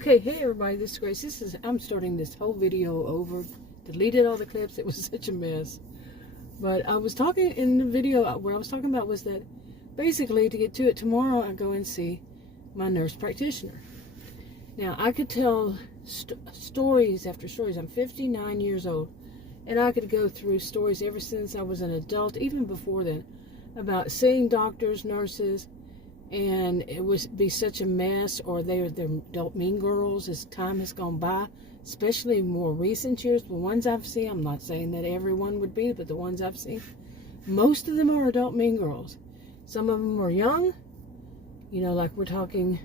Okay, hey everybody, this is Grace. I'm starting this whole video over. Deleted all the clips. It was such a mess. But I was talking in the video, what I was talking about was that basically, to get to it, tomorrow I go and see my nurse practitioner. Now, I could tell stories after stories. I'm 59 years old, and I could go through stories ever since I was an adult, even before then, about seeing doctors, nurses, and it would be such a mess, or they're adult mean girls as time has gone by, especially more recent years. The ones I've seen, I'm not saying that everyone would be, but the ones I've seen, most of them are adult mean girls. Some of them are young, you know, like we're talking,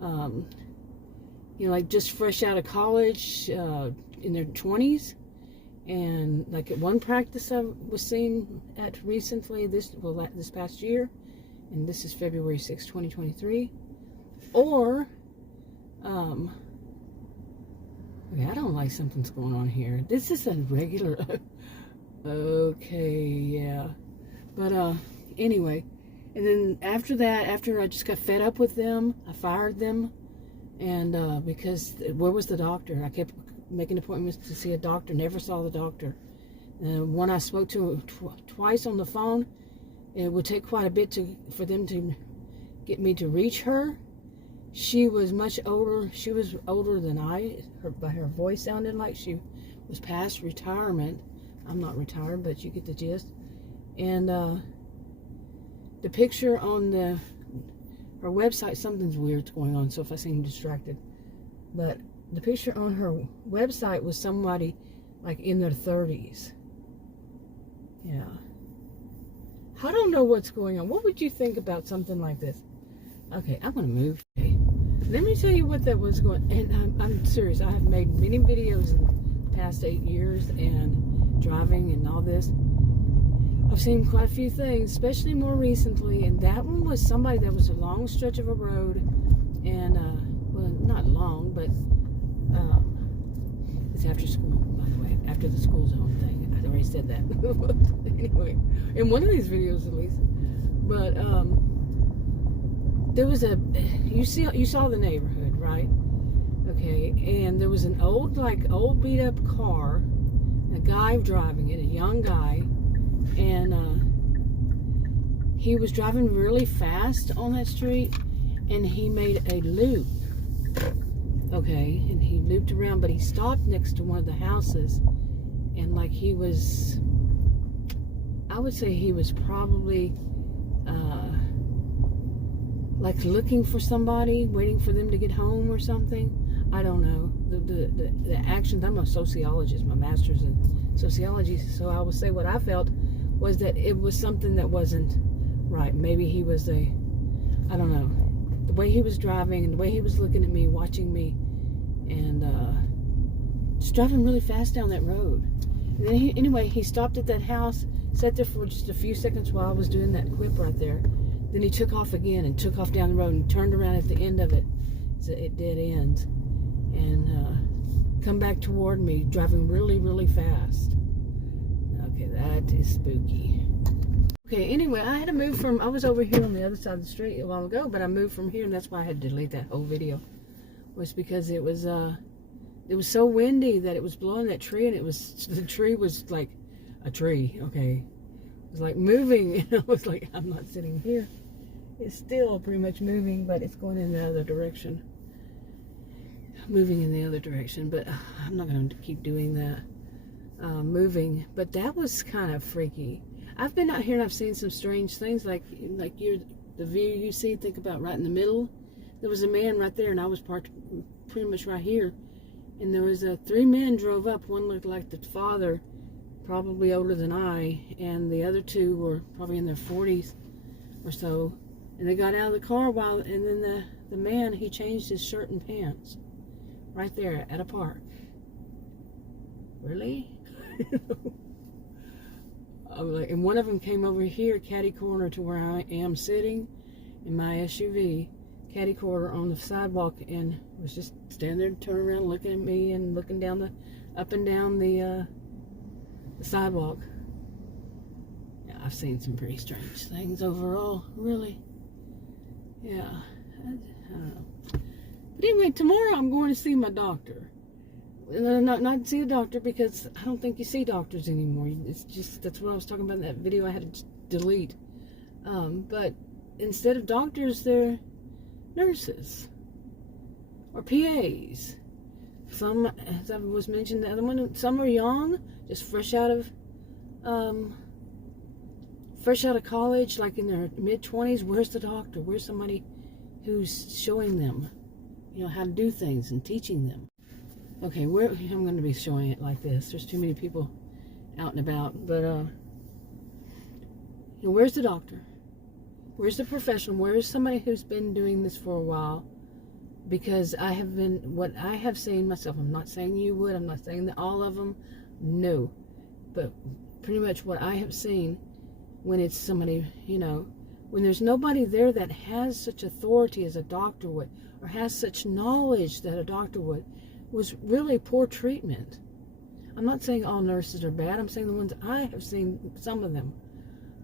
you know, like just fresh out of college, in their 20s. And like at one practice I was seeing at recently, this past year, and this is February 6, 2023, or, okay, I don't like something's going on here. This is a regular, okay, yeah, but, anyway, and then after that, after I just got fed up with them, I fired them, and, because, where was the doctor? I kept making appointments to see a doctor, never saw the doctor. One I spoke to twice on the phone. It would take quite a bit for them to get me to reach her. She was much older. She was older than by her voice sounded like she was past retirement. I'm not retired, but you get the gist. And the picture on her website, something's weird's going on, so if I seem distracted. But the picture on her website was somebody like in their 30s. Yeah. I don't know what's going on. What would you think about something like this? Okay, I'm going to move. Okay. Let me tell you what that was going. And I'm serious. I have made many videos in the past 8 years and driving and all this. I've seen quite a few things, especially more recently. And that one was somebody that was a long stretch of a road. And, well, not long, but it's after school, by the way. After the school zone thing. I already said that. Anyway, in one of these videos at least. But there was you saw the neighborhood, right? Okay, and there was an old beat up car, a guy driving it, a young guy, and he was driving really fast on that street, and he made a loop. Okay, and he looped around, but he stopped next to one of the houses, and like he was, I would say he was probably like looking for somebody, waiting for them to get home or something. I don't know. The actions, I'm a sociologist, my master's in sociology, so I would say what I felt was that it was something that wasn't right. Maybe he was I don't know. The way he was driving and the way he was looking at me, watching me, and just driving really fast down that road. And then anyway, he stopped at that house, sat there for just a few seconds while I was doing that clip right there. Then he took off again and took off down the road and turned around at the end of it. So it dead ends. And come back toward me, driving really, really fast. Okay, that is spooky. Okay, anyway, I had to move I was over here on the other side of the street a while ago, but I moved from here, and that's why I had to delete that whole video. Was because it was so windy that it was blowing that tree, and the tree was like a tree, okay? It was like moving, and I was like, I'm not sitting here. It's still pretty much moving, but it's going in the other direction. Moving in the other direction, but I'm not going to keep doing that. Moving, but that was kind of freaky. I've been out here and I've seen some strange things, like the view you see, think about right in the middle. There was a man right there, and I was parked pretty much right here. And there was 3 men drove up. One looked like the father, probably older than I, and the other 2 were probably in their 40s or so. And they got out of the car and then the man, he changed his shirt and pants right there at a park. Really? And one of them came over here, catty corner to where I am sitting in my SUV, catty corner on the sidewalk, and was just standing there, turning around, looking at me, and looking up and down the sidewalk. Yeah, I've seen some pretty strange things overall, really. Yeah, I don't know. But anyway, tomorrow I'm going to see my doctor. Not see a doctor, because I don't think you see doctors anymore. It's just, that's what I was talking about in that video I had to delete. But instead of doctors, they're nurses or PAs. Some, as I was mentioning, the other one, some are young, just fresh out of college, like in their mid-20s. Where's the doctor? Where's somebody who's showing them, how to do things and teaching them? Okay, I'm going to be showing it like this. There's too many people out and about. But, where's the doctor? Where's the professional? Where's somebody who's been doing this for a while? Because what I have seen myself, I'm not saying you would, I'm not saying that all of them, no. But pretty much what I have seen, when it's somebody, when there's nobody there that has such authority as a doctor would, or has such knowledge that a doctor would, was really poor treatment. I'm not saying all nurses are bad. I'm saying the ones I have seen, some of them,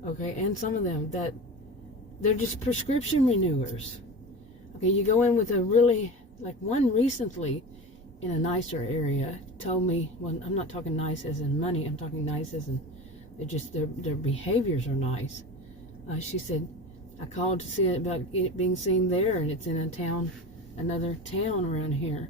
okay, and some of them, that they're just prescription renewers. Okay, you go in with a really, like one recently in a nicer area told me, well, I'm not talking nice as in money, I'm talking nice as in their behaviors are nice. She said, I called to see it about it being seen there, and it's in another town around here.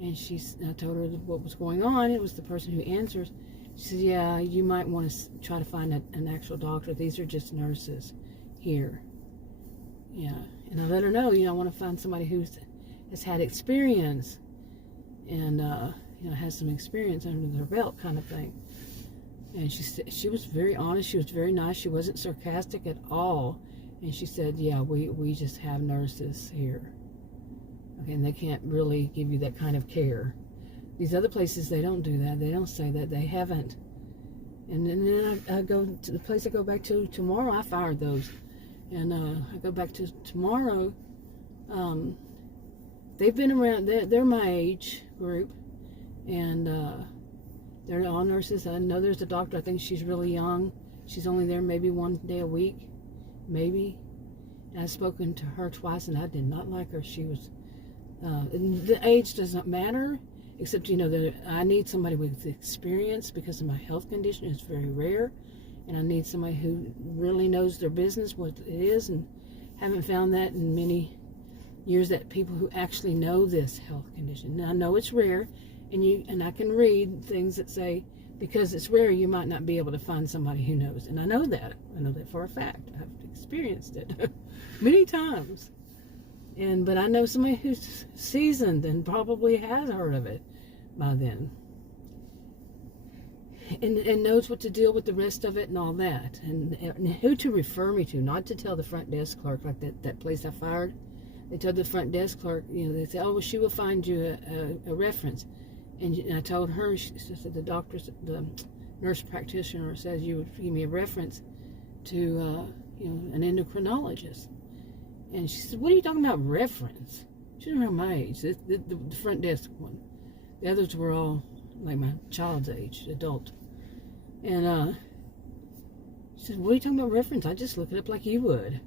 And I told her what was going on. It was the person who answers. She said, yeah, you might want to try to find an actual doctor. These are just nurses here. Yeah. And I let her know, I want to find somebody who has had experience and, has some experience under their belt, kind of thing. And she was very honest. She was very nice. She wasn't sarcastic at all. And she said, yeah, we just have nurses here. Okay, and they can't really give you that kind of care. These other places, they don't do that. They don't say that. They haven't. And then I go to the place I go back to tomorrow. I fired those. And I go back to tomorrow. They've been around. They're my age group. And they're all nurses. I know there's a doctor. I think she's really young. She's only there maybe one day a week. Maybe. And I've spoken to her twice, and I did not like her. She was... the age doesn't matter, except that I need somebody with experience because of my health condition. It's very rare, and I need somebody who really knows their business, what it is, and haven't found that in many years, that people who actually know this health condition. Now, I know it's rare, and I can read things that say because it's rare, you might not be able to find somebody who knows, and I know that for a fact. I've experienced it many times. But I know somebody who's seasoned and probably has heard of it by then. And knows what to deal with the rest of it and all that. And who to refer me to, not to tell the front desk clerk, like that place I fired. They told the front desk clerk, they said, oh, well, she will find you a reference. And I told her, she said, the nurse practitioner says you would give me a reference to, an endocrinologist. And she said, what are you talking about, reference? She's around my age, the front desk one. The others were all like my child's age, adult. And she said, what are you talking about, reference? I just look it up like you would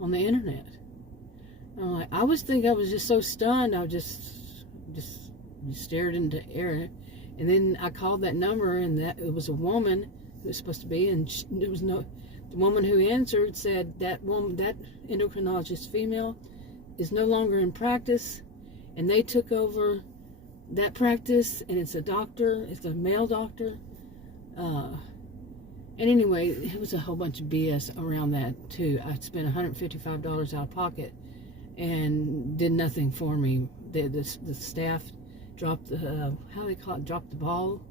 on the internet. And I'm like, I was just so stunned. I just stared into air. And then I called that number, and it was a woman who was supposed to be, and there was no... The woman who answered said that endocrinologist female is no longer in practice, and they took over that practice, and it's a doctor, it's a male doctor. And anyway, it was a whole bunch of BS around that too. I spent $155 out of pocket and did nothing for me. The staff dropped dropped the ball.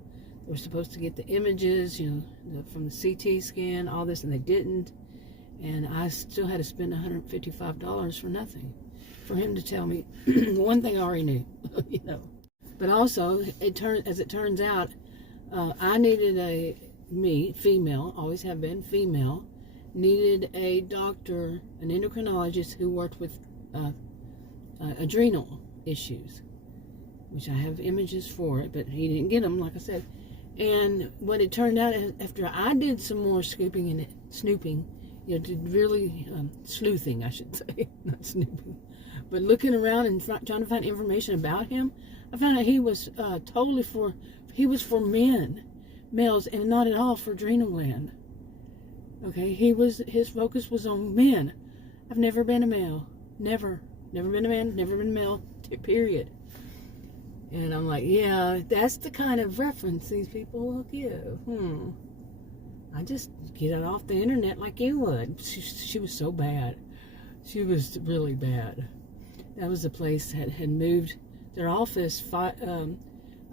They were supposed to get the images, from the CT scan, all this, and they didn't. And I still had to spend $155 for nothing, for him to tell me one thing I already knew, But also, as it turns out, I needed female, always have been female, needed a doctor, an endocrinologist who worked with adrenal issues, which I have images for it, but he didn't get them, like I said. And what it turned out, after I did some more snooping, did really sleuthing, I should say, not snooping, But looking around and trying to find information about him, I found out he was totally for males, and not at all for adrenal gland. Okay, his focus was on men. I've never been a male, never been a man, never been a male. Period. And I'm like, yeah, that's the kind of reference these people will give. I just get it off the internet like you would. She was so bad. She was really bad. That was the place that had moved their office.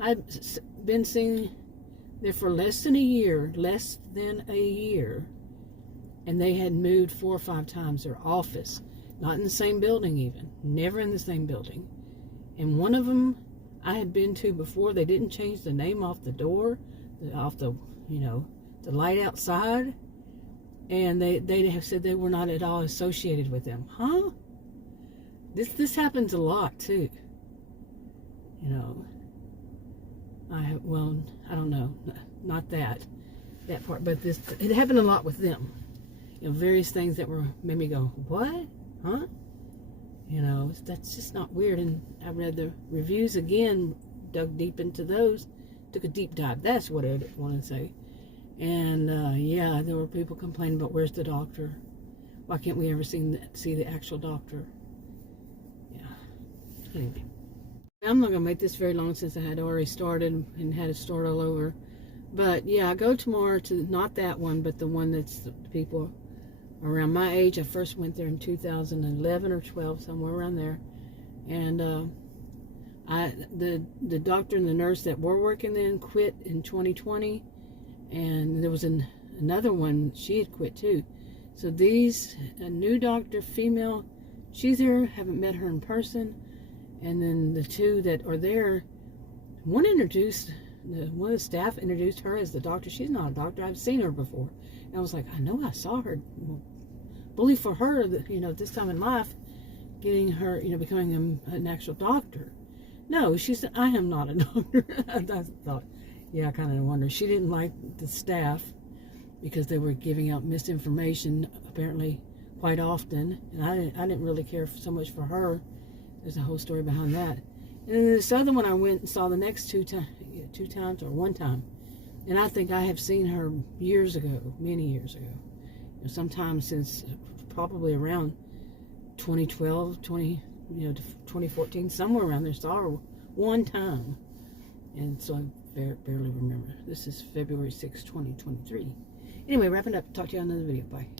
I'd been seeing there for less than a year, and they had moved 4 or 5 times their office. Not in the same building even. Never in the same building. And one of them I had been to before. They didn't change the name off the door, the light outside. And they have said they were not at all associated with them. Huh? This happens a lot too. I don't know, not that part, but it happened a lot with them. Various things that made me go, what? Huh? That's just not weird. And I read the reviews again, dug deep into those, took a deep dive. That's what I want to say. And yeah, there were people complaining about, where's the doctor? Why can't we ever see the actual doctor? Yeah. Anyway, I'm not gonna make this very long since I had already started and had to start all over. But yeah, I go tomorrow to not that one, but the one that's the people around my age. I first went there in 2011 or 12, somewhere around there. And the doctor and the nurse that were working then quit in 2020, and there was another one, she had quit too. So a new doctor, female, she's there, haven't met her in person. And then the two that are there, one of the staff introduced her as the doctor. She's not a doctor. I've seen her before. And I was like, I know I saw her. Bully for her, this time in life, getting her, becoming an actual doctor. No, she said, I am not a doctor. I thought, yeah, I kind of wonder. She didn't like the staff because they were giving out misinformation, apparently, quite often. And I didn't really care so much for her. There's a whole story behind that. And then this other one I went and saw the next two times or one time. And I think I have seen her years ago, many years ago. Sometime since probably around 2012, 2014, somewhere around there. Saw her one time. And so I barely remember. This is February 6, 2023. Anyway, wrapping up. Talk to you on another video. Bye.